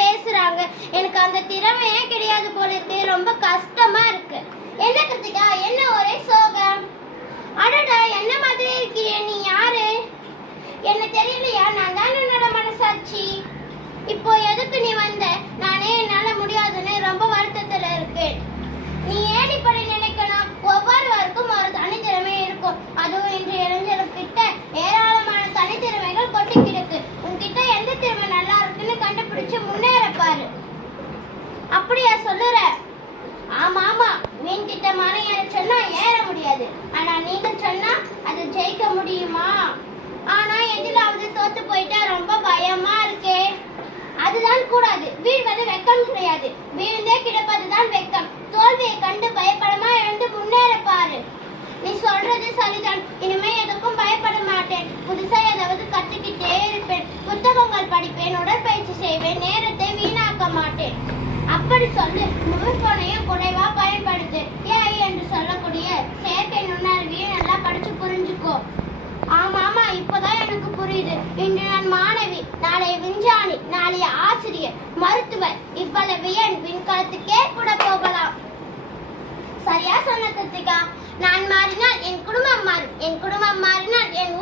பேசுறாங்க. எனக்கு அந்த திறமையே கிடையாது போல இருக்கு. ரொம்ப கஷ்டமா இருக்கு. என்ன கிருத்திகா, என்ன ஒரே சோகம்? அடடா, என்ன மாதிரி இருக்கிறிய? நீ யாரு? என்ன தெரியலையா? நான் தான் என்னோட மனசாட்சி. இப்போ எதுக்கு நீ வந்த? நானே என்னால முடியாதுன்னு ரொம்ப வருத்தத்துல இருக்கேன். நீ ஏன் இப்படி நினைக்கணும்? ஒவ்வொருவருக்கும் ஒரு தனித்திறமை இருக்கும். அதுவும் இன்று இளைஞர்கிட்ட ஏராளமான தனித்திறமைகள் கொட்டி கிடக்கு. உன்கிட்ட எந்த திறமை நல்லா இருக்குன்னு கண்டுபிடிச்சு முன்னேற பாரு. அப்படியா சொல்லுற? ஆமா ஆமா, மீன் கிட்ட மரம் ஏற சொன்னா ஏற முடியாது. ஆனா நீங்க சொன்னா அது ஜெயிக்க முடியுமா? ஆனா எதிலாவது தோத்து போயிட்டா ரொம்ப பயமா இருக்கே. அதுதான் கூடாது. வீழ்வது வெக்கம் கிடையாது. வீழ்ந்தே கிடப்பதுதான் வெக்கம். தோல்வியை கண்டு பயப்படமா எழுந்து முன்னேற பாரு. நீ சொல்றது சரிதான். இனிமே எதுக்கும் பயப்பட மாட்டேன். புதுசா ஏதாவது கத்துக்கிட்டே இருப்பேன். புத்தகங்கள் படிப்பேன், உடற்பயிற்சி செய்வேன், நேரத்தை வீணாக்க மாட்டேன். அப்படி சொல்லு. மொபைல் போனையும் குறைவா பயன்படுத்து. ஏஐ என்று சொல்லக்கூடிய செயற்கை நுண்ணறிவியை நல்லா படிச்சு புரிஞ்சுக்கோ. ஆமா ஆமா, இப்பதான் எனக்கு புரியுது. இன்று நான் மாணவி, நாளை விஞ்ஞானி, நாளைய ஆசிரியர், மருத்துவர், இவ்வளவு ஏன் விண்கலத்துக்கே கூட போகலாம். சரியா சொன்ன கிருத்திகா. நான் மாறினால் என் குடும்பம் மாறும். என் குடும்பம் மாறினால் என்